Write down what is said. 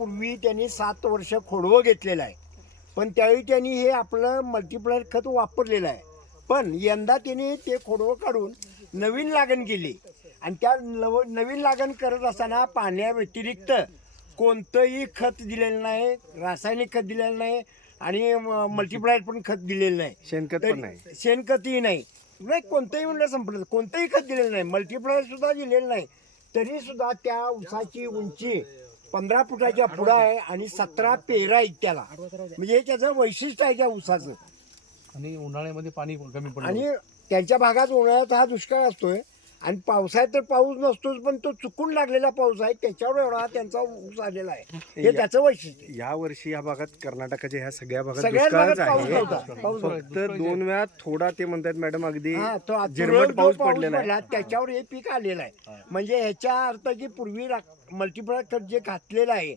पूर्वी त्यांनी 7 वर्ष खोडवं घेतलेलं आहे, पण त्यावेळी त्यांनी हे आपलं मल्टीप्लायर खत वापरलेलं आहे. पण यंदा त्यांनी ते खोडवं काढून नवीन लागण केली आणि त्या नवीन लागण करत असताना पाण्याव्यतिरिक्त कोणतंही खत दिलेलं नाही, रासायनिक खत दिलेलं नाही आणि मल्टीप्लायर पण खत दिलेलं नाही, शेणखत पण नाही. शेणखतही नाही, नाही कोणतंही म्हणलं संपलं, कोणतंही खत दिलेलं नाही, मल्टीप्लायर सुद्धा दिलेलं नाही. तरी सुद्धा त्या ऊसाची उंची 15 फुटाच्या पुढं आहे आणि 17 पेरा आहेत त्याला. म्हणजे हे त्याचं वैशिष्ट्य आहे त्या ऊसाचं. आणि उन्हाळ्यामध्ये पाणी कमी पडलं. आणि त्यांच्या भागात उन्हाळ्यात हा दुष्काळ असतोय आणि पावसाळ्यात तर पाऊस नसतोच, पण तो चुकून लागलेला पाऊस आहे त्याच्यावर एवढा त्यांचा ऊस आलेला आहे. हे त्याचं वैशिष्ट्य आहे. या वर्षी या भागात कर्नाटकाच्या ह्या सगळ्या भागात सगळ्याच भागात दुष्काळच पाऊस आहे. नव्हता. पाऊस फक्त 2 वेळा थोडा ते म्हणतात मॅडम अगदी हा, तो तुरळक झिरमट जो पाऊस पाऊस पडलेला पडला आहे. त्याच्यावर हे पीक आलेलं आहे. म्हणजे ह्याच्या अर्थ की पूर्वी मल्टीप्लायर खत जे घातलेलं आहे